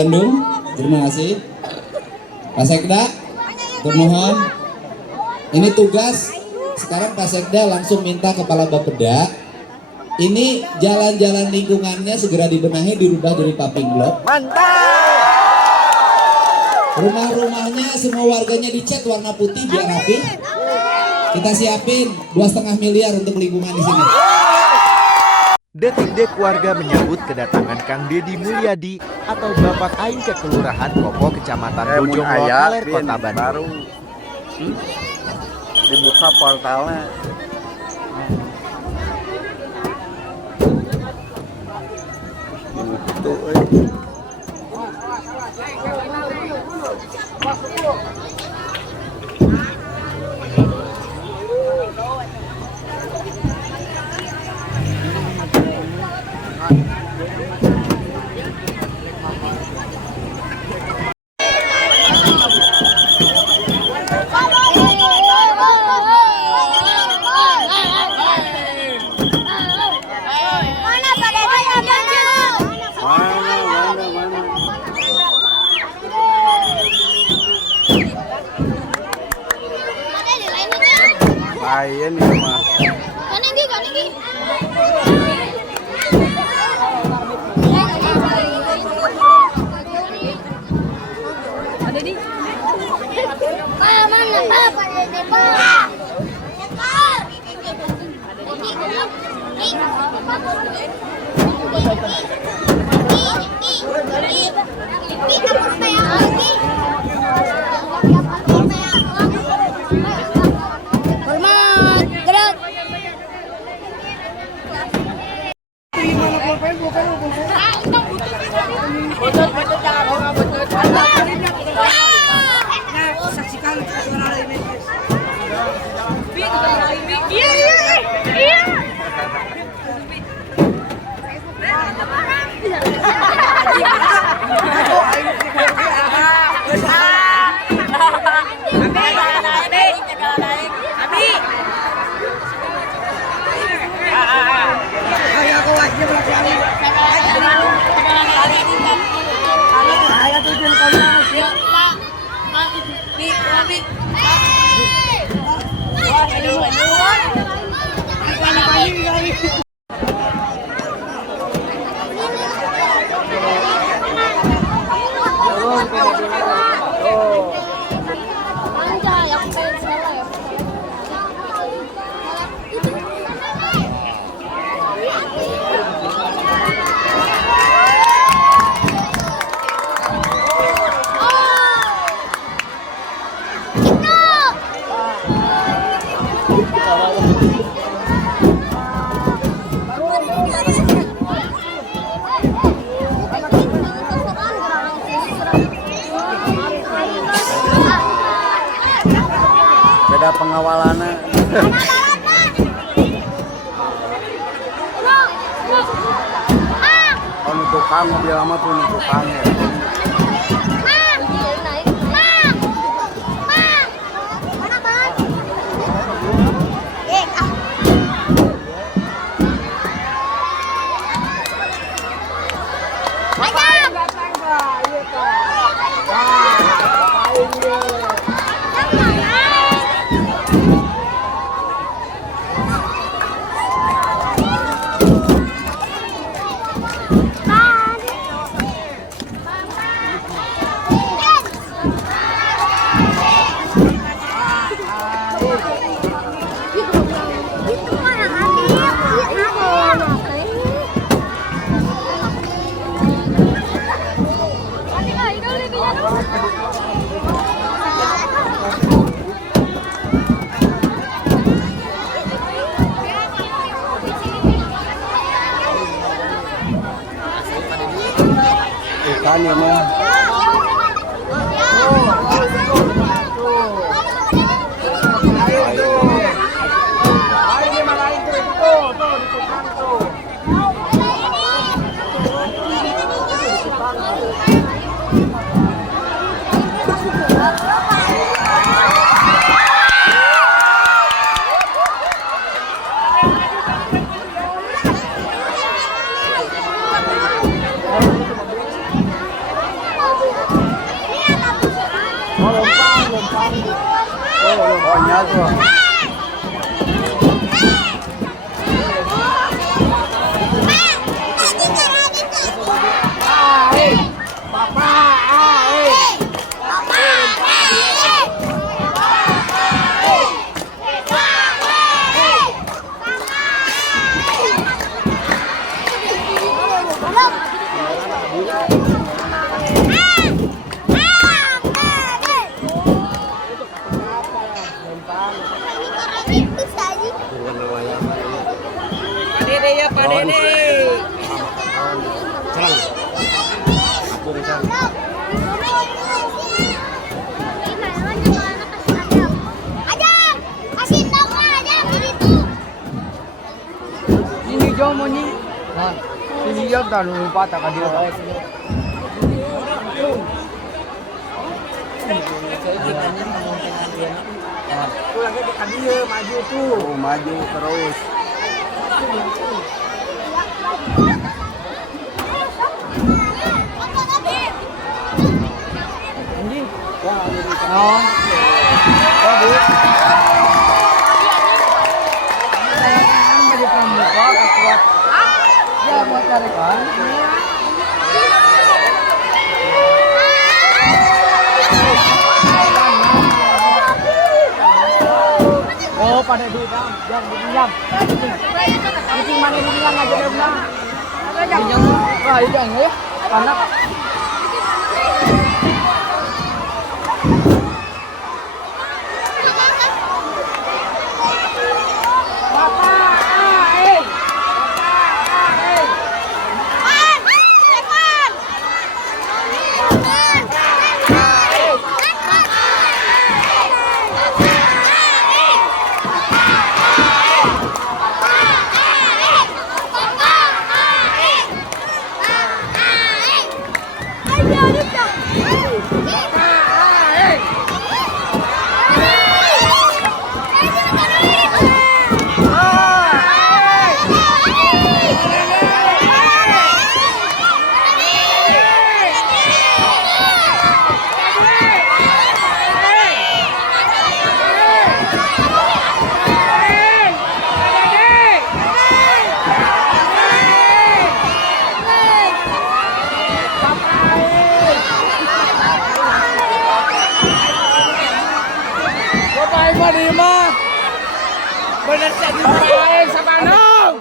Bandung, terima kasih. Pak Sekda, termohon. Ini tugas. Sekarang Pak Sekda langsung minta Kepala Bapeda. Ini jalan-jalan lingkungannya segera dibenahi, dirubah dari paving block. Mantap. Rumah-rumahnya semua warganya dicat warna putih biar rapi. Kita siapin 2,5 miliar untuk lingkungan di sini. Detik-detik warga menyambut kedatangan Kang Dedi Mulyadi atau Bapak Aing ke Kelurahan Kopo, Kecamatan Bojongloa, Kaler, Kota Bandung. Baru dibuka portalnya. Lain ini mah. Kaninggi. Ada di. Mana Pak? Ada di Pak. Beda pengawalannya. Oh, tukang mobil lama tuh tukang ya. Ikan ya mah. Oh, nyatu. Sini jauh mau ni. Sini jauh dah lupa tak ada. Oh, maju terus. Oh. Bagi pramuka kuat. Ya buat cari kan. Oh pada di jam jam. Kucing mana di bilang aja dia bilang. Yang wah itu ya. Anak. Bener saja main sama Nong.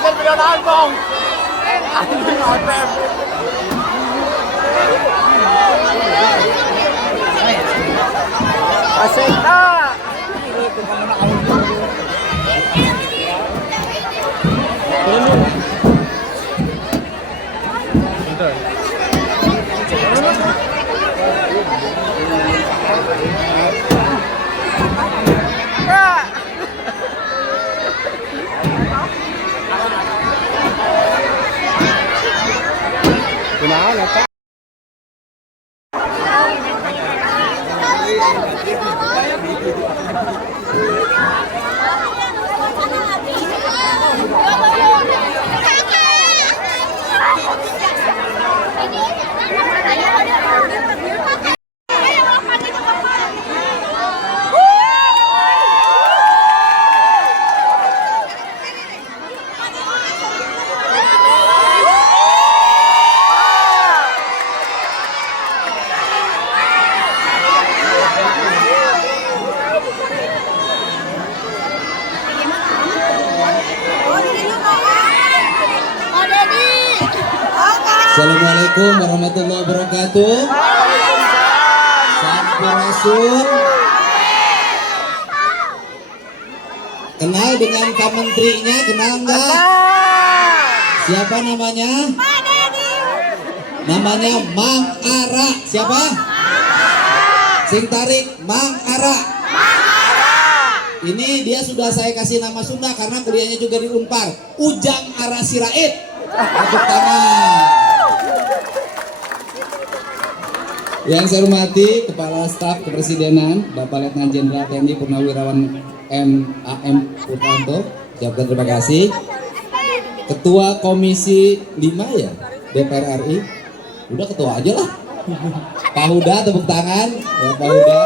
Ada pedoman bong. Asyik Assalamualaikum warahmatullahi wabarakatuh. Sampurasun. Kenal dengan Pak Menterinya, kenal enggak? Siapa namanya? Namanya Mang Ara. Siapa? Sing tarik, Mang Ara. Ini dia sudah saya kasih nama Sunda karena kuliahnya juga di Unpar. Ujang Ara Sirait. Tepuk tangan. Yang saya hormati Kepala Staf Kepresidenan Bapak Letnan Jenderal TNI Purnawirawan AM Purwanto, ucapkan terima kasih. Ketua Komisi 5 ya DPR RI, udah ketua aja lah. Pak Huda, tepuk tangan ya Pak Huda.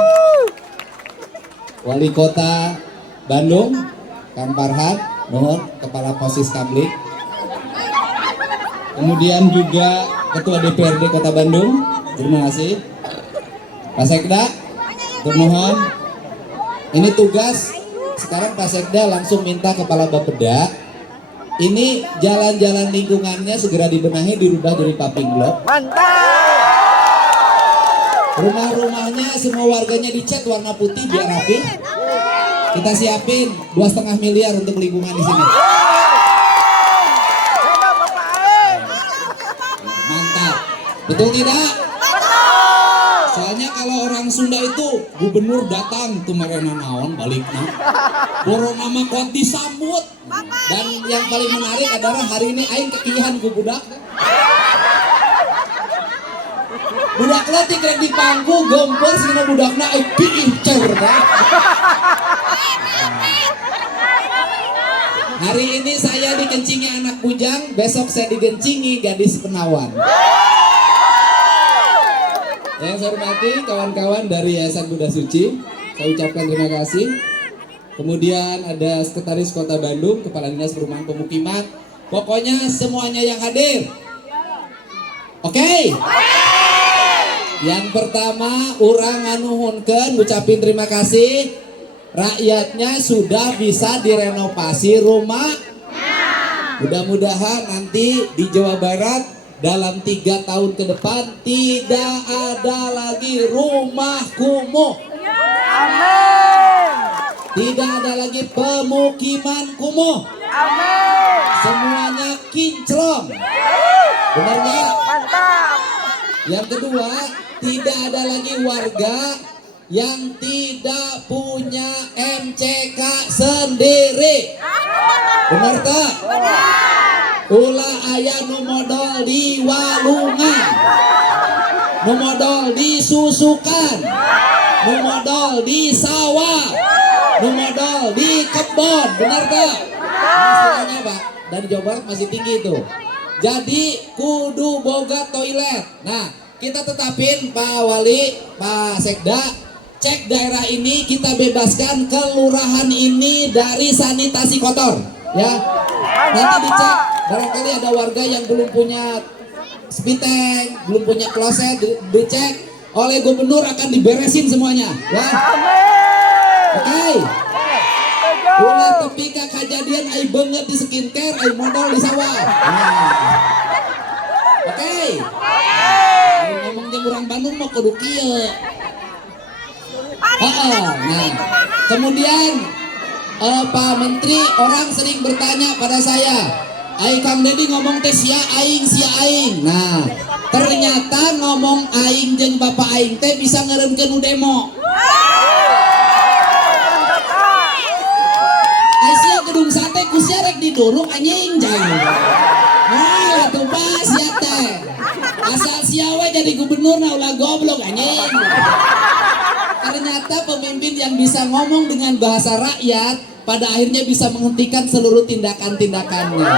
Wali Kota Bandung Kang Farhan, mohon Kepala Posis Kamlik. Kemudian juga Ketua DPRD Kota Bandung, terima kasih. Pak Sekda, mohon. Ini tugas sekarang Pak Sekda langsung minta Kepala Bapeda. Ini jalan-jalan lingkungannya segera dibenahi, dirubah jadi paving block. Rumah-rumahnya semua warganya dicat warna putih biar rapi. Kita siapin 2,5 miliar untuk lingkungan di sini. Mantap, betul tidak? Soalnya kalau orang Sunda itu gubernur datang tuh merena naon baliknya. Borona mah kuat disambut. Dan yang paling menarik adalah hari ini aing kekihan ku budak. Budak letik rek di panggung gempur sina budakna ai piih cerda. Hari ini saya dikencingi anak bujang, besok saya digencingi gadis penawan. Yang saya hormati kawan-kawan dari Yayasan Bunda Suci, saya ucapkan terima kasih. Kemudian ada Sekretaris Kota Bandung, Kepala Dinas Perumahan Pemukiman. Pokoknya semuanya yang hadir. Oke? Yang pertama, urang nganuhunkeun ngucapin terima kasih. Rakyatnya sudah bisa direnovasi rumah. Mudah-mudahan nanti di Jawa Barat dalam 3 tahun ke depan tidak ada lagi rumah kumuh. Tidak ada lagi pemukiman kumuh. Semuanya kinclong. Benar nggak? Yang kedua, tidak ada lagi warga yang tidak punya MCK sendiri. Benar tak? Ulah aya nu modal di walungan, nu modal di susukan, nu modal di sawah, nu modal di kebon. Benar tak? Masalahnya Pak, dari Jawa Barat masih tinggi itu. Jadi kudu boga toilet. Nah, kita tetapin Pak Wali, Pak Sekda, cek daerah ini kita bebaskan kelurahan ini dari sanitasi kotor, ya. Nanti dicek, barangkali ada warga yang belum punya spiteng, belum punya kloset, dicek oleh gubernur akan diberesin semuanya, ya. Oke. Ulah tepi ka kejadian ai beungeut di skincare, ai modal di sawah. Oke. Ngomong jeung urang Bandung mah kudu kieu. Nah, kemudian Pak Menteri, orang sering bertanya pada saya, ai Kang Dedi ngomong teh sia aing. Nah, ternyata ngomong aing jeung Bapak aing teh bisa ngeureunkeun demo. Ai sia gedung sate ku sia rek diduruk anjing jang. Nah, atuh Pak sia teh. Asal sia we jadi gubernur na ulah goblok anjing. Ternyata pemimpin yang bisa ngomong dengan bahasa rakyat pada akhirnya bisa menghentikan seluruh tindakan-tindakannya.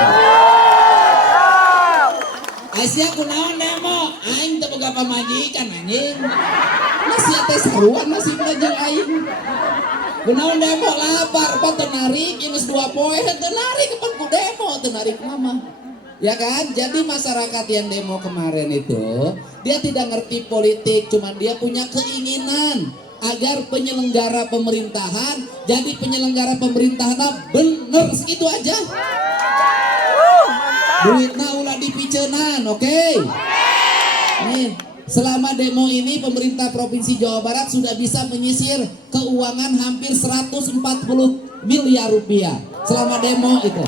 Asia kunaon demo, aing teu boga pamajikan anjing. Masih teh saruan masih jeung aing. Kunaon demo lapar apa teu narik, geus 2 poe teu narik kepan ku demo teu narik mama. Ya kan? Jadi masyarakat yang demo kemarin itu dia tidak ngerti politik, cuman dia punya keinginan agar penyelenggara pemerintahan jadi penyelenggara pemerintahan bener, segitu aja. Duitna ulah dipiceunan, oke? Nih, selama demo ini pemerintah Provinsi Jawa Barat sudah bisa menyisir keuangan hampir 140 miliar rupiah selama demo itu.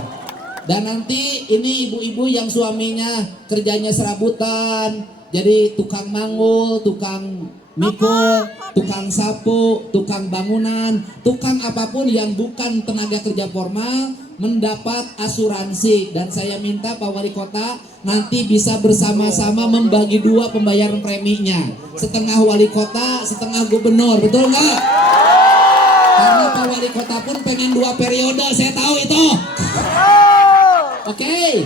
Dan nanti ini ibu-ibu yang suaminya kerjanya serabutan, jadi tukang mangul, tukang mikul, tukang sapu, tukang bangunan, tukang apapun yang bukan tenaga kerja formal mendapat asuransi. Dan saya minta Pak Wali Kota nanti bisa bersama-sama membagi dua pembayaran preminya, setengah wali kota, setengah gubernur, betul nggak? Karena Pak Wali Kota pun pengen 2 periode, saya tahu itu. Oke.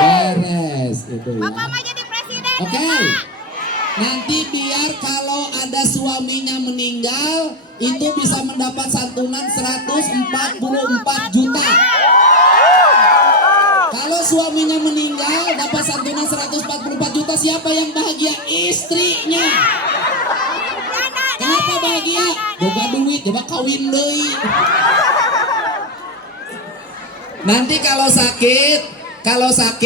Beres itu ya. Bapak mau jadi presiden. Oke. Nanti biar kalau ada suaminya meninggal itu bisa mendapat santunan 144 juta. Kalau suaminya meninggal dapat santunan 144 juta, siapa yang bahagia? Istrinya. Kenapa bahagia? Boga duit, coba kawin deui. Nanti kalau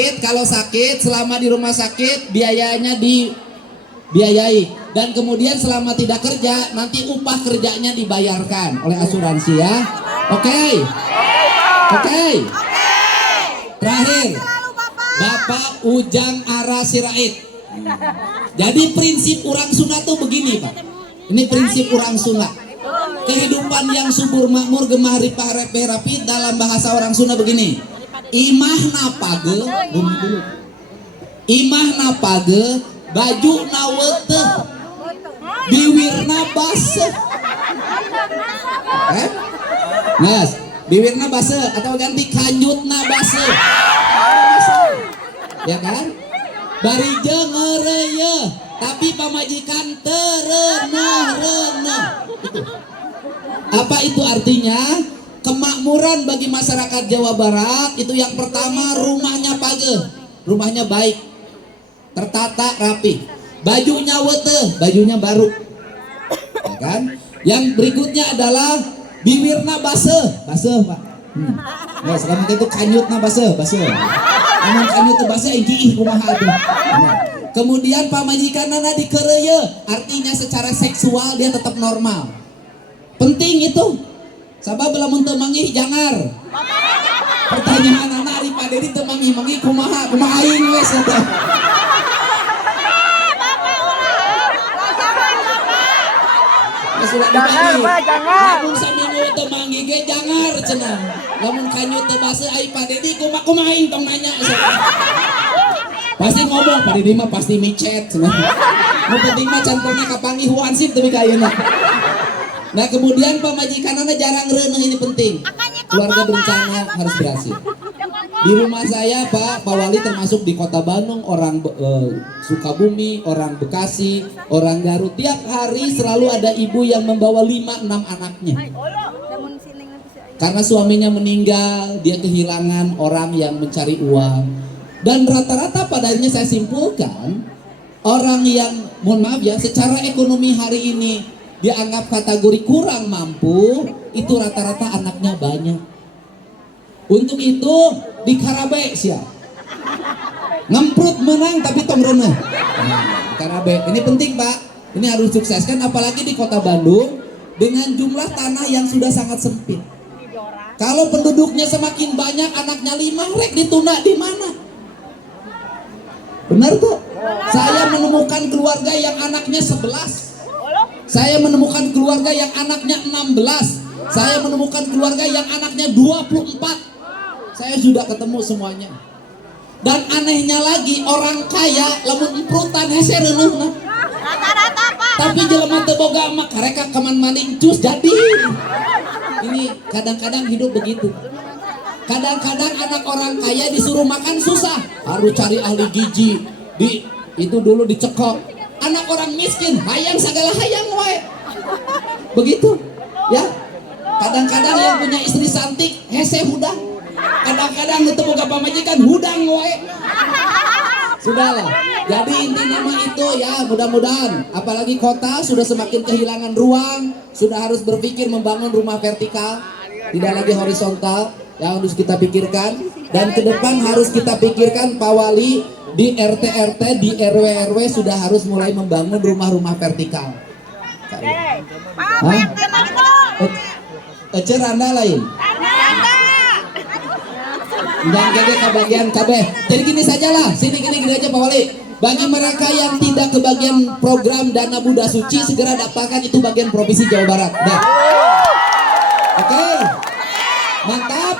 sakit selama di rumah sakit biayanya dibiayai, dan kemudian selama tidak kerja nanti upah kerjanya dibayarkan oleh asuransi ya. Oke. Terakhir, Bapak Ujang Ara Sirait. Jadi prinsip orang Sunda tuh begini Pak. Ini prinsip orang Sunda. Kehidupan yang subur makmur gemah ripah repeh rapi, dalam bahasa orang Sunda begini. Imah napage, imah napage, baju naweteh, biwirna baseh. Nes, biwirna baseh atau ganti kanjutna baseh. Ya kan? Barije ngereye, tapi pamajikan tereneh-reneh. Apa itu artinya? Kemakmuran bagi masyarakat Jawa Barat itu yang pertama, rumahnya page, rumahnya baik, tertata rapi, bajunya weteh, bajunya baru, ya kan? Yang berikutnya adalah bibirna baseh Pak. Nah, selama itu kanyutna baseh. Amun kanyut teu baseh ih kumaha tuh. Kemudian pamajikanana dikereye, artinya secara seksual dia tetap normal. Penting itu. Sabab lamun teu mangih jangar. Pertanyaan anak ari Pak Dedi teu mangih kumaha aing wes eta. Sudah dibagi. Lamun saminggu teu mangih ge jangar cenah. Lamun kanyut teu baseuh ai Pak Dedi kumaha aing tong nanya. Pasti ngomong Pak Dedi mah pasti micet cenah. Nu penting mah cantorna kapangihuan sih teu ka ayeuna. Nah kemudian pamajikanana jarang reuneuh, ini penting. Keluarga berencana harus berhasil. Di rumah saya Pak Wali termasuk di Kota Bandung, orang Sukabumi, orang Bekasi, orang Garut. Tiap hari selalu ada ibu yang membawa 5-6 anaknya. Karena suaminya meninggal, dia kehilangan orang yang mencari uang. Dan rata-rata padanya saya simpulkan, orang yang, mohon maaf ya, secara ekonomi hari ini dianggap kategori kurang mampu, itu rata-rata anaknya banyak. Untuk itu di Karabe sia. Ngemprut menang tapi tong reuneuh. Karabe. Ini penting Pak. Ini harus sukseskan, apalagi di Kota Bandung dengan jumlah tanah yang sudah sangat sempit. Kalau penduduknya semakin banyak, anaknya 5, rek ditunda di mana? Benar tuh. Saya menemukan keluarga yang anaknya 11. Saya menemukan keluarga yang anaknya 16. Saya menemukan keluarga yang anaknya 24. Saya sudah ketemu semuanya. Dan anehnya lagi, orang kaya lamun imprutan hese reuneuhna. Rata-rata Pak. Tapi jelema teu boga mah kareka kaman maning cus jadi. Ini kadang-kadang hidup begitu. Kadang-kadang anak orang kaya disuruh makan susah, harus cari ahli gizi. Itu dulu dicekok. Anak orang miskin hayang segala hayang wae. Begitu ya. Kadang-kadang yang punya istri cantik hese hudang. Kadang-kadang ketemu ka pamajikan hudang wae. Sudahlah. Jadi inti nama itu ya, mudah-mudahan apalagi kota sudah semakin kehilangan ruang, sudah harus berpikir membangun rumah vertikal, tidak lagi horizontal, yang harus kita pikirkan. Dan ke depan harus kita pikirkan Pak Wali, di RT-RT, di RW-RW sudah harus mulai membangun rumah-rumah vertikal. Ecer Anda lain. Dan gede kebagian KB. Jadi gini sajalah, gini aja Pak Wali. Bagi mereka yang tidak kebagian program Dana Buddha Suci, segera daftarkan, itu bagian Provinsi Jawa Barat. Dah. Oke. Mantap.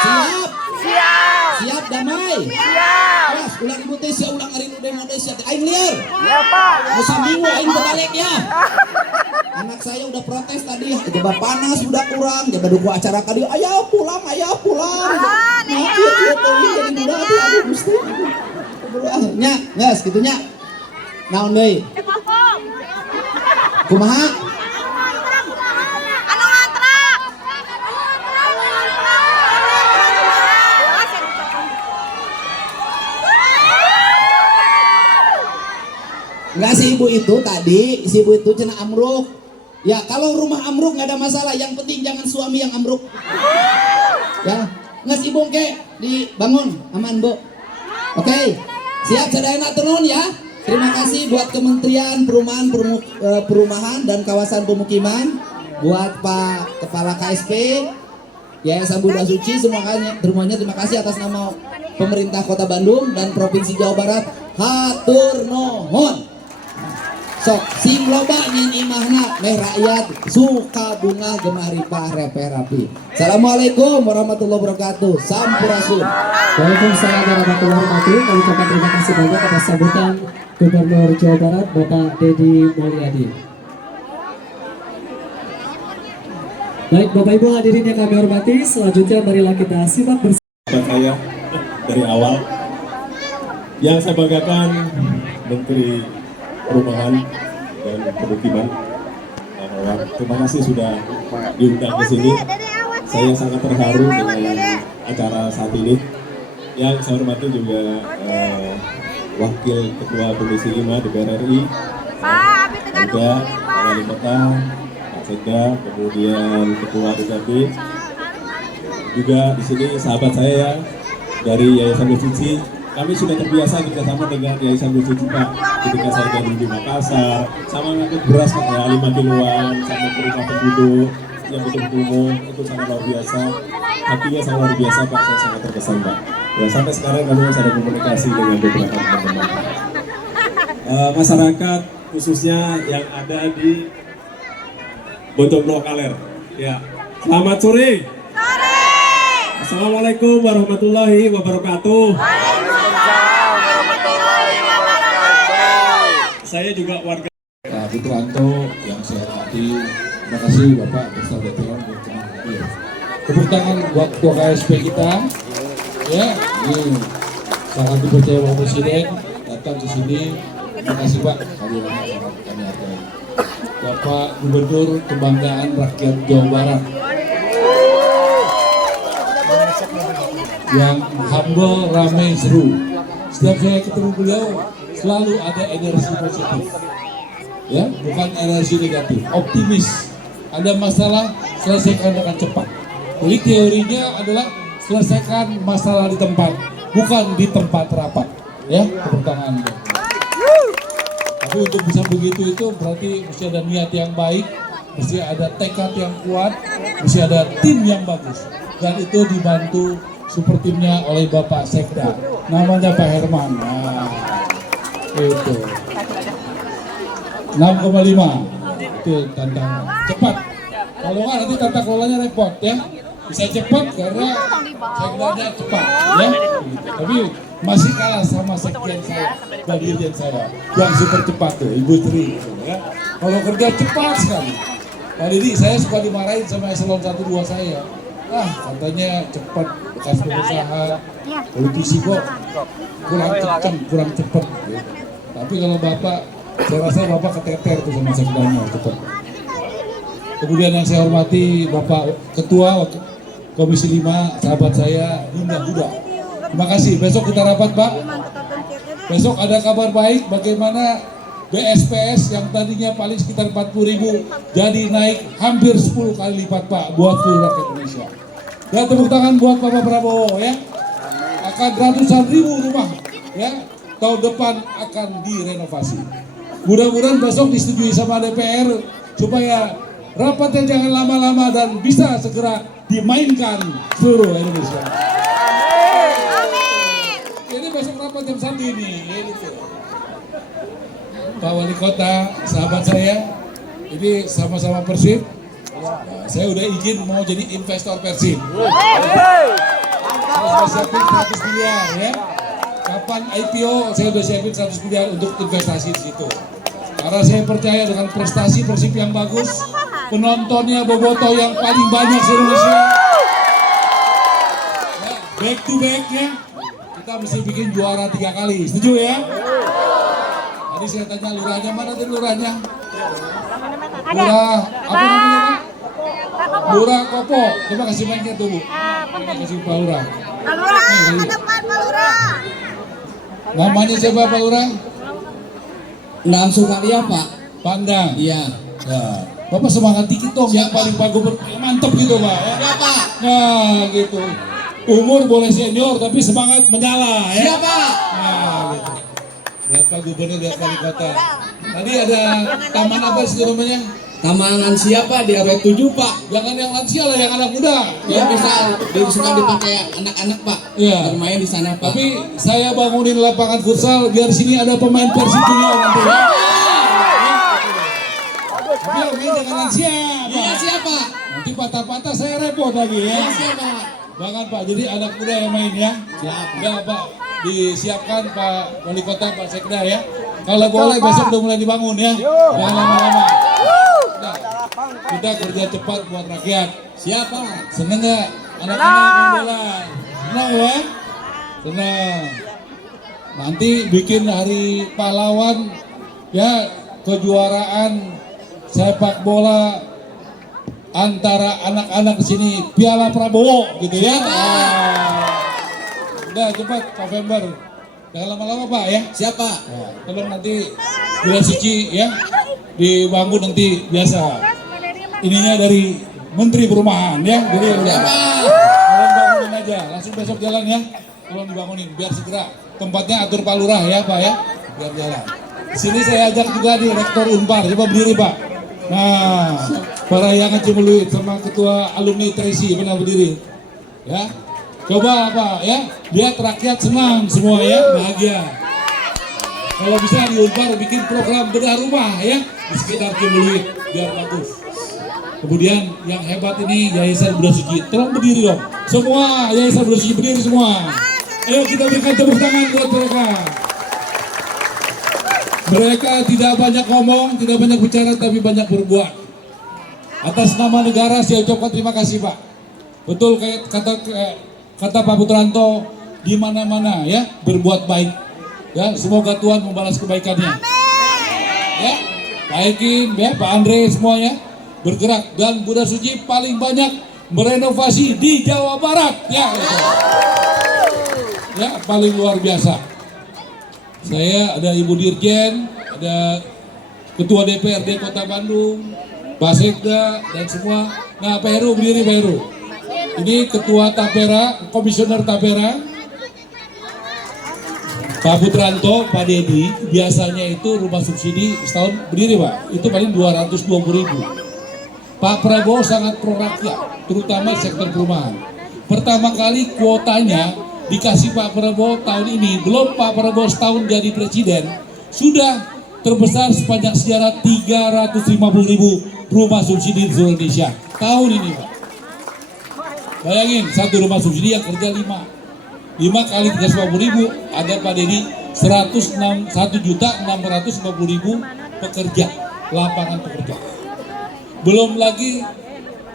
Siap. Siap damai. Kelas ulang ibu teh sia ulang hari nu demo teh sia. Aing liar. Ya Pak. Musim minggu aing kebalik ya. Anak saya udah protes tadi, coba panas udah kurang, coba duku acara kali, ayah pulang. Nah, iya tuh jadi budak tuh, aduh Gusti. Nya, geus kitu nya. Naon deui? Kumaha? Anu ngantrak. Enggak, si ibu itu tadi, si ibu itu cenah amruk. Ya kalau rumah amruk nggak ada masalah, yang penting jangan suami yang amruk. Ya, nggak si bongke dibangun, aman bu. Oke, siap sadayana tenun ya. Terima kasih buat Kementerian Perumahan dan Kawasan Pemukiman, buat Pak Kepala KSP, Yayasan Buddha Suci, semuanya terima kasih atas nama pemerintah Kota Bandung dan Provinsi Jawa Barat. Hatur nuhun. Sok sing loba nyin imahna meh rakyat suka bunga gemah ripah repe rapi. Assalamualaikum warahmatullahi wabarakatuh. Sampurasun. Waalaikumsalam warahmatullahi wabarakatuh. Kami ucapkan terima kasih banyak atas sambutan Gubernur Jawa Barat Bapak Deddy Mulyadi. Baik Bapak Ibu hadirin yang kami hormati, selanjutnya marilah kita simak bersama. Saya dari awal yang saya banggakan Menteri Perumahan dan Pemukiman. Terima kasih sudah diundang ke sini. Saya sangat terharu dengan acara saat ini. Yang saya hormati juga Wakil Ketua Komisi 5 DPR RI, ada Wali Kota, Pak Sekda, kemudian Ketua DPRD, juga di sini sahabat saya dari Yayasan Buddha Suci. Kami sudah terbiasa kerjasama dengan Yayasan Buddha Suci Pak. Ketika saya dari di Makassar, sama ngangkut beras Pak ya, 5 kiloan, sama ke rumah penduduk yang betul-betul umum, itu sangat luar biasa. Hatinya sangat luar biasa Pak, saya sangat terkesan Pak. Ya, sampai sekarang kami masih ada komunikasi dengan beberapa teman-teman. Masyarakat khususnya yang ada di Bojong Kaler. Ya, selamat sore. Assalamualaikum warahmatullahi wabarakatuh. Saya juga warga Pak Putranto yang saya hormati, terima kasih Bapak beserta veteran dan teman hadir. Tepuk tangan buat Ketua KSP kita, ya, ini sangat dipercaya Bapak Presiden datang ke sini. Terima kasih Pak, hadirannya sangat kami hargai. Bapak Gubernur Kebanggaan Rakyat Jawa Barat, yang humble, ramai, seru. Setiap saya ketemu beliau selalu ada energi positif, ya, bukan energi negatif, optimis. Ada masalah, selesaikan dengan cepat. Jadi teorinya adalah selesaikan masalah di tempat, bukan di tempat rapat, ya. Tepuk tangan. Tapi untuk bisa begitu itu berarti mesti ada niat yang baik, mesti ada tekad yang kuat, mesti ada tim yang bagus, dan itu dibantu super timnya oleh Bapak Sekda, namanya Pak Herman. Nah, itu 6,5 itu tantangan cepat. Kalau nggak nanti tata kelolanya repot ya. Bisa cepat karena Sekdanya cepat ya. Gitu. Tapi masih kalah sama sekjen saya, dirjen saya yang super cepat tuh, Ibu Tri. Gitu, ya. Kalau kerja cepat sekali. Pak Didi, saya suka dimarahin sama eselon 1-2 saya. Katanya cepat, bekas pengusaha, politisi kok kurang kenceng, kurang cepat. Gitu. Tapi kalau Bapak, saya rasa Bapak keteter tuh sama sekdanya cepat. Kemudian yang saya hormati Bapak Ketua Komisi 5, sahabat saya Dinda Buddha. Terima kasih, besok kita rapat Pak. Besok ada kabar baik bagaimana BSPS yang tadinya paling sekitar 40.000 jadi naik hampir 10 kali lipat Pak buat seluruh rakyat Indonesia. Dan tepuk tangan buat Bapak Prabowo ya. Akan ratusan ribu rumah ya tahun depan akan direnovasi. Mudah-mudahan besok disetujui sama DPR supaya rapatnya jangan lama-lama dan bisa segera dimainkan seluruh Indonesia. Amin. Jadi besok rapat jam 1 ini. Gitu. Pak Wali Kota, sahabat saya, ini sama-sama Persib. Saya udah izin mau jadi investor Persib. Saya sudah siapin 100 miliar ya. Kapan IPO saya udah siapin 100 miliar untuk investasi di situ. Karena saya percaya dengan prestasi Persib yang bagus, penontonnya bobotoh yang paling banyak di Indonesia. Ya, back to back ya. Kita mesti bikin juara 3 kali. Setuju ya? Tadi saya tanya lurahnya, mana tadi lurahnya? Lurah, apa namanya Pak? Lurah Kopo. Coba kasih mic-nya tuh Bu. Kasih Pak Lurah. Pak Lurah, ke depan Pak Lurah. Namanya siapa Pak Lurah? Endang Sukaria Pak. Pandang. Iya. Ya. Bapak semangat dikit dong, yang paling Pak Gubernur mantep gitu Pak. Ya. Siapa? Nah gitu. Umur boleh senior tapi semangat menyala ya. Siapa? Nah gitu. Lihat Pak Gubernur, lihat Wali Kota. Tadi ada taman apa sih namanya? Taman lansia Pak di RW 7 Pak. Jangan yang lansia lah, yang anak muda. Ya bisa suka dipakai anak-anak Pak. Iya. Bermain di sana Pak. Tapi saya bangunin lapangan futsal biar sini ada pemain Persib junior nanti ya. Tapi yang main jangan lansia Pak. Iya siapa? Nanti patah-patah saya repot lagi ya. Iya siapa? Jangan Pak, jadi anak muda yang main ya. Siap. Ya Pak, disiapkan Pak Wali Kota, Pak Sekda ya. Kalau boleh besok udah mulai dibangun ya. Jangan lama-lama. Nah, kita kerja cepat buat rakyat. Siapa? Seneng nggak anak-anak main bola? Senang ya? Senang. Nanti bikin hari pahlawan ya, kejuaraan sepak bola antara anak-anak di sini, Piala Prabowo gitu ya. Udah cepat November. Jangan lama-lama Pak ya. Siapa? Nah, tolong nanti Bulan Suci ya dibangun nanti biasa. Ininya dari Menteri Perumahan ya. Jadi udah. Tolong bangunin aja. Langsung besok jalan ya. Tolong dibangunin biar segera. Tempatnya atur Pak Lurah ya Pak ya. Biar jalan. Sini saya ajak juga di Rektor Unpar. Coba berdiri Pak. Nah, Parayangan Cimeluit sama Ketua Alumni Tracy pernah berdiri. Ya. Coba Pak ya, lihat rakyat senang semua ya, bahagia. Kalau bisa di Unpar bikin program bedah rumah ya di sekitar Cimeluit biar bagus. Kemudian yang hebat ini Yayasan Buddha Suci, tolong berdiri dong. Semua Yayasan Buddha Suci berdiri semua. Ayo kita berikan tepuk tangan buat mereka. Mereka tidak banyak ngomong, tidak banyak bicara, tapi banyak berbuat. Atas nama negara saya ucapkan terima kasih Pak. Betul kayak kata Pak Putranto, di mana-mana ya berbuat baik. Ya, semoga Tuhan membalas kebaikannya. Ya, Pak Ekin, ya, Pak Andre semuanya bergerak dan Buddha Suci paling banyak merenovasi di Jawa Barat ya. Gitu. Ya, paling luar biasa. Saya ada Ibu Dirjen, ada Ketua DPRD Kota Bandung, Pak Sekda dan semua. Nah, Pak Heru berdiri Pak Heru. Ini Ketua Tapera, Komisioner Tapera, Pak Putranto, Pak Dedi. Biasanya itu rumah subsidi setahun berdiri Pak, itu paling 220.000. Pak Prabowo sangat pro rakyat, terutama sektor perumahan. Pertama kali kuotanya dikasih Pak Prabowo tahun ini, belum Pak Prabowo setahun jadi presiden, sudah terbesar sepanjang sejarah 350.000 rumah subsidi di seluruh Indonesia tahun ini Pak. Bayangin satu rumah subsidi yang kerja 5 kali 350.000, ada Pak Dedi 1.650.000 pekerja, lapangan pekerja. Belum lagi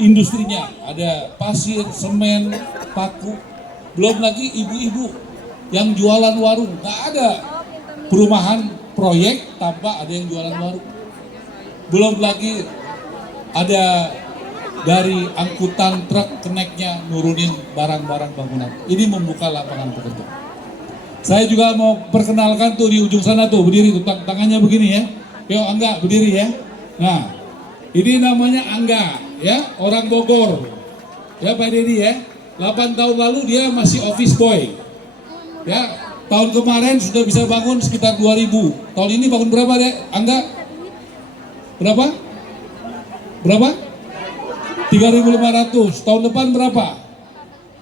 industrinya, ada pasir, semen, paku. Belum lagi ibu-ibu yang jualan warung. Nggak ada perumahan proyek tanpa ada yang jualan warung. Belum lagi ada dari angkutan truk keneknya nurunin barang-barang bangunan. Ini membuka lapangan pekerjaan. Saya juga mau perkenalkan tuh di ujung sana tuh berdiri tuh tangannya begini ya. Yo Angga berdiri ya. Nah, ini namanya Angga ya, orang Bogor. Ya Pak Dedi ya. 8 tahun lalu dia masih office boy. Ya, tahun kemarin sudah bisa bangun sekitar 2.000. Tahun ini bangun berapa deh? Angga? Berapa? Berapa? 3.500. Tahun depan berapa?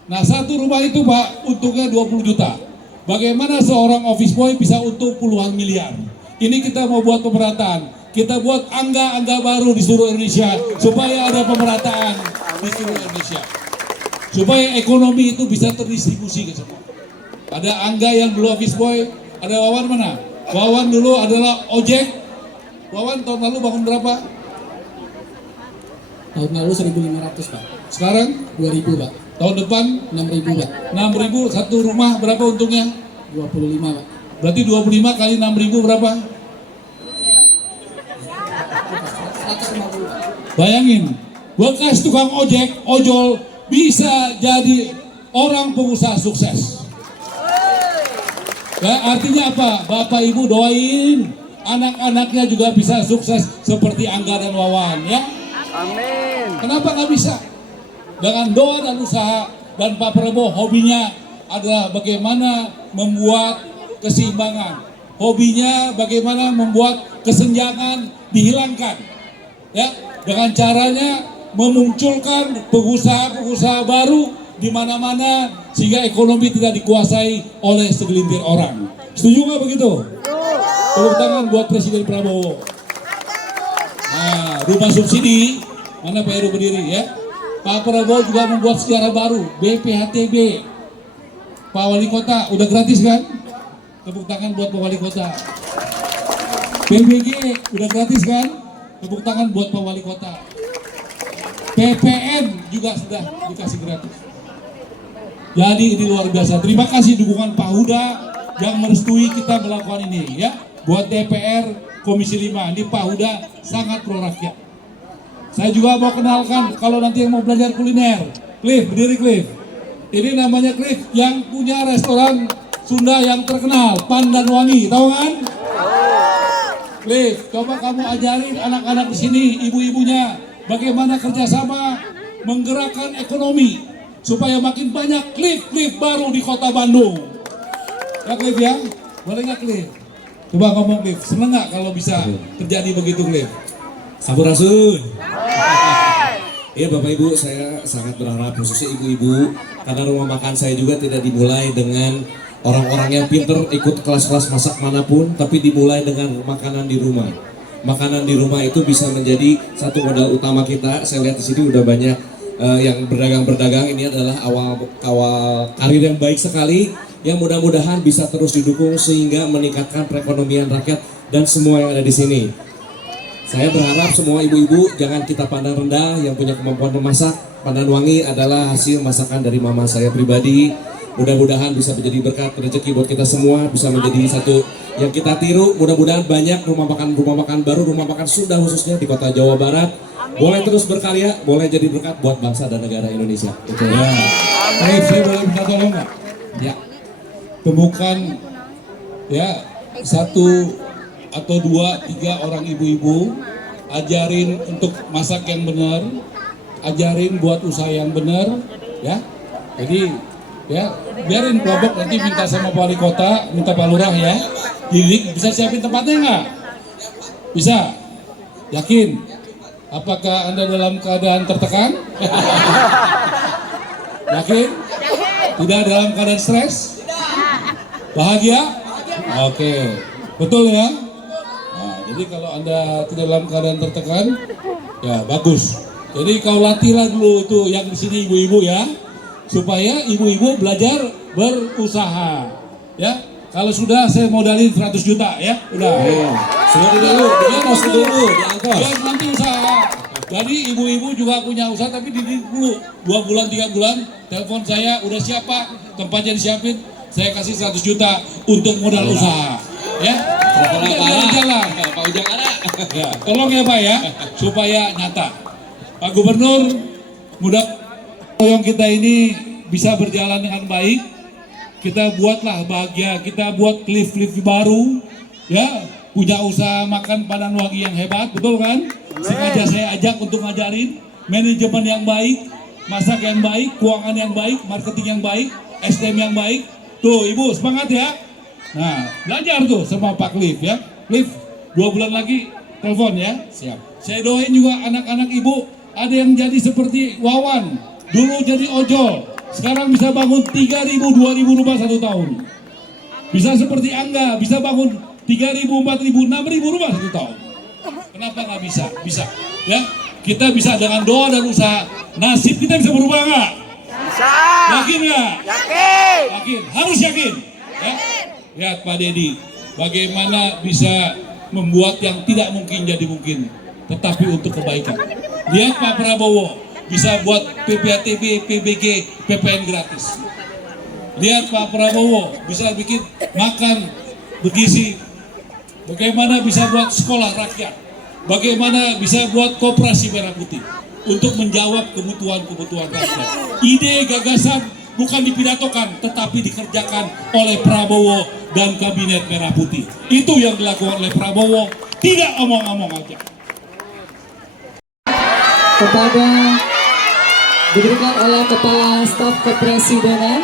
Nah, satu rumah itu Pak, untungnya 20 juta. bagaimana seorang office boy bisa untung puluhan miliar. Ini kita mau buat pemerataan. Kita buat angga-angga baru di seluruh Indonesia supaya ada pemerataan di seluruh Indonesia. Supaya ekonomi itu bisa terdistribusi ke semua. Ada Angga yang dulu office boy, ada Wawan mana? Wawan dulu adalah ojek. Wawan tahun lalu bangun berapa? Tahun lalu 1.500 Pak. Sekarang 2.000 Pak. tahun depan 6.000 Pak. 6.000, satu rumah berapa untungnya? 25 Pak. Berarti 25 kali 6.000 berapa? 150 Pak. Bayangin, bekas tukang ojek, ojol bisa jadi orang pengusaha sukses. Ya, artinya apa? Bapak Ibu doain anak-anaknya juga bisa sukses seperti Angga dan Wawan ya. Amin. Kenapa nggak bisa? Dengan doa dan usaha, dan Pak Prabowo hobinya adalah bagaimana membuat keseimbangan. Hobinya bagaimana membuat kesenjangan dihilangkan. Ya, dengan caranya memunculkan pengusaha-pengusaha baru di mana-mana sehingga ekonomi tidak dikuasai oleh segelintir orang. Setuju nggak begitu? Tepuk tangan buat Presiden Prabowo. Nah, rumah subsidi, mana Pak Heru berdiri ya? Pak Prabowo juga membuat sejarah baru, BPHTB. Pak Wali Kota, udah gratis kan? Tepuk tangan buat Pak Wali Kota. PBG, udah gratis kan? Tepuk tangan buat Pak Wali Kota. PPN juga sudah dikasih gratis. Jadi ini luar biasa. Terima kasih dukungan Pak Huda yang merestui kita melakukan ini ya. Buat DPR Komisi 5, ini Pak Huda sangat pro rakyat. Saya juga mau kenalkan kalau nanti yang mau belajar kuliner, Cliff, berdiri Cliff. Ini namanya Cliff yang punya restoran Sunda yang terkenal, Pandan Wangi, tahu kan? Cliff, coba kamu ajarin anak-anak di sini, ibu-ibunya, bagaimana kerjasama menggerakkan ekonomi supaya makin banyak Cliff baru di kota Bandung. Ya Cliff ya, boleh nggak Cliff? Coba ngomong Cliff, seneng nggak kalau bisa terjadi begitu Cliff? Sampurasun. Iya Bapak Ibu, saya sangat berharap khususnya ibu-ibu karena rumah makan saya juga tidak dimulai dengan orang-orang yang pinter ikut kelas-kelas masak manapun, tapi dimulai dengan makanan di rumah. Makanan di rumah itu bisa menjadi satu modal utama kita. Saya lihat di sini udah banyak yang berdagang-berdagang. Ini adalah awal karir yang baik sekali, yang mudah-mudahan bisa terus didukung sehingga meningkatkan perekonomian rakyat dan semua yang ada di sini. Saya berharap semua ibu-ibu jangan kita pandang rendah yang punya kemampuan memasak. Pandan Wangi adalah hasil masakan dari mama saya pribadi. Mudah-mudahan bisa menjadi berkat rezeki buat kita semua, bisa menjadi satu yang kita tiru. Mudah-mudahan banyak rumah makan baru, rumah makan Sunda khususnya di kota Jawa Barat. Boleh terus berkarya, boleh jadi berkat buat bangsa dan negara Indonesia. Itu ya. Baik, saya boleh minta tolong nggak? Ya, temukan ya 1 atau 2, 3 orang ibu-ibu, ajarin untuk masak yang benar, ajarin buat usaha yang benar, ya. Jadi ya biarin kelompok nanti minta sama Pak Wali Kota, minta Pak Lurah ya. Jadi bisa siapin tempatnya nggak? Bisa? Yakin? Apakah Anda dalam keadaan tertekan? Yakin? Tidak dalam keadaan stres? Bahagia? Oke, betul ya? Nah, jadi kalau Anda tidak dalam keadaan tertekan, ya bagus. Jadi kau latihlah dulu itu yang di sini ibu-ibu ya, supaya ibu-ibu belajar berusaha. Ya, kalau sudah saya modalin 100 juta ya, udah. Sudah dulu, dia mau dulu di angkos. Biar nanti usaha. Jadi ibu-ibu juga punya usaha tapi dididik dulu 2 bulan 3 bulan. Telepon saya udah siap Pak, tempatnya disiapin. Saya kasih 100 juta untuk modal usaha. Ya, jalan. Pak Ujang ada. Ya, tolong ya Pak ya, supaya nyata. Pak Gubernur, mudah yang kita ini bisa berjalan dengan baik. Kita buatlah bahagia, kita buat lift baru, ya, punya usaha makan Pandan Wangi yang hebat, betul kan? Sengaja saya ajak untuk ngajarin manajemen yang baik, masak yang baik, keuangan yang baik, marketing yang baik, SDM yang baik. Tuh Ibu semangat ya. Nah belajar tuh sama Pak Cliff ya. Cliff 2 bulan lagi telepon ya. Siap. Saya doain juga anak-anak Ibu ada yang jadi seperti Wawan. Dulu jadi ojol, sekarang bisa bangun 3.000, 2.000 rumah 1 tahun. Bisa seperti Angga, bisa bangun 3.000, 4.000, 6.000 rumah 1 tahun. Kenapa nggak bisa? Bisa, ya. Kita bisa dengan doa dan usaha. Nasib kita bisa berubah nggak? Bisa. Yakin nggak? Yakin. Yakin, harus yakin. Ya. Lihat Pak Dedi, bagaimana bisa membuat yang tidak mungkin jadi mungkin, tetapi untuk kebaikan. Lihat Pak Prabowo, bisa buat PPATB, PBG, PPN gratis. Lihat Pak Prabowo, bisa bikin makan bergizi. Bagaimana bisa buat sekolah rakyat. Bagaimana bisa buat koperasi merah putih untuk menjawab kebutuhan-kebutuhan rakyat. Ide gagasan bukan dipidatokan, tetapi dikerjakan oleh Prabowo dan Kabinet Merah Putih. Itu yang dilakukan oleh Prabowo, tidak omong-omong aja. Kepada diberikan oleh Kepala Staf Kepresidenan.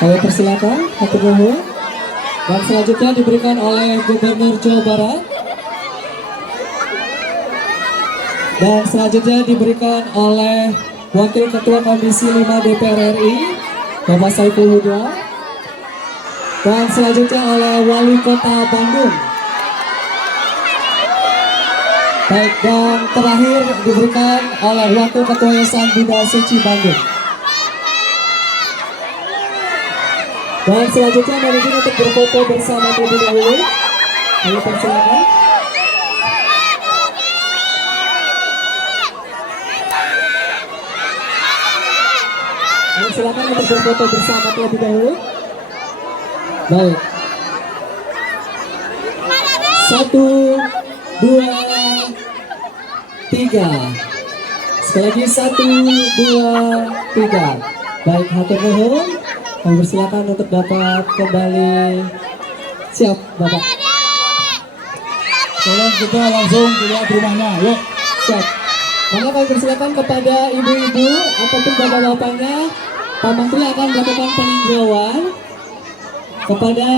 Kami persilakan, hatur nuhun. Dan selanjutnya diberikan oleh Gubernur Jawa Barat. Dan selanjutnya diberikan oleh Wakil Ketua Komisi 5 DPR RI, Bapak Saiful Huda. Dan selanjutnya oleh Wali Kota Bandung. Baik, dan terakhir diberikan oleh Wakil Ketua Yayasan Buddha Suci Bandung. Dan selanjutnya mari kita untuk berfoto bersama terlebih dahulu. Kami persilakan. Kami silakan untuk berfoto bersama terlebih dahulu. Baik. 1, 2, 3. Sekali lagi 1, 2, 3. Baik, hatur nuhun. Kami persilakan untuk dapat kembali. Siap, Bapak. Tolong kita langsung lihat rumahnya, yuk. Siap. Maka kami persilakan kepada ibu-ibu ataupun bapak-bapaknya. Pak Menteri akan melakukan peninjauan kepada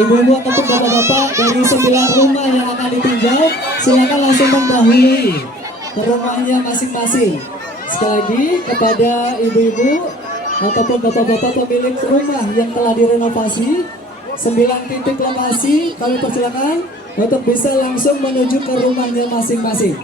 ibu-ibu ataupun bapak-bapak dari 9 rumah yang akan ditinjau. Silakan langsung mendahului ke rumahnya masing-masing. Sekali lagi kepada ibu-ibu ataupun bapak-bapak pemilik rumah yang telah direnovasi, 9 titik lokasi kami persilakan untuk bisa langsung menuju ke rumahnya masing-masing.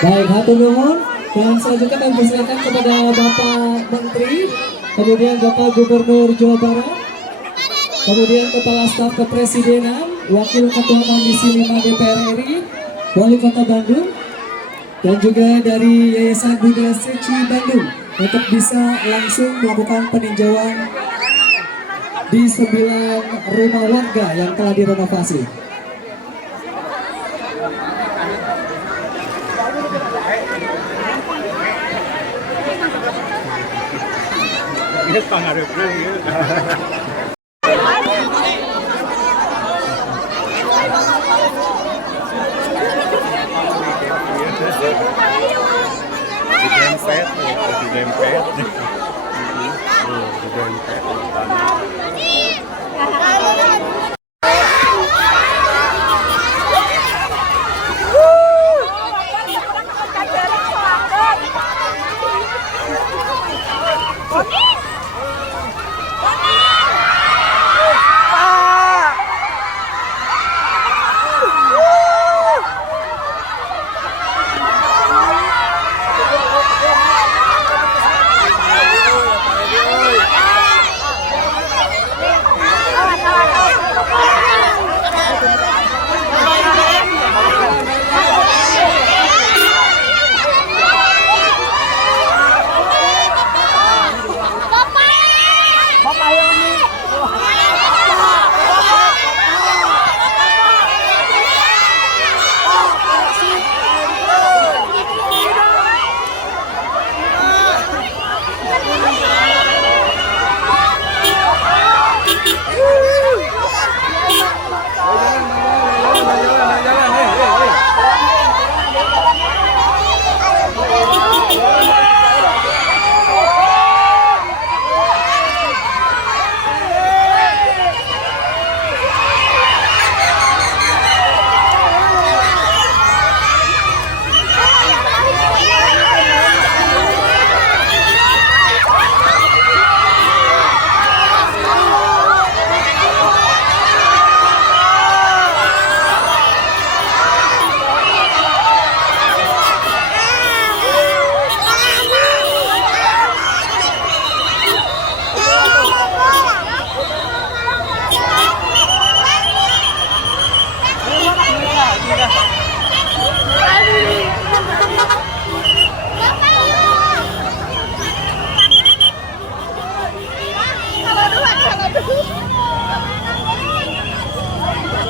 Baik, hatur nuhun. Dan selanjutnya kami persilakan kepada Bapak Menteri, kemudian Bapak Gubernur Jawa Barat, kemudian Kepala Staf Kepresidenan, Wakil Ketua Komisi 5 DPR RI, Wali Kota Bandung, dan juga dari Yayasan Buddha Suci Bandung untuk bisa langsung melakukan peninjauan di 9 rumah warga yang telah direnovasi.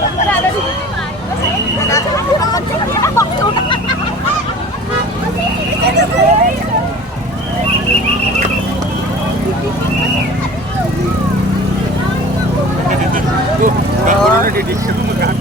Ada di sini. Tuh, bangunannya di situ kan.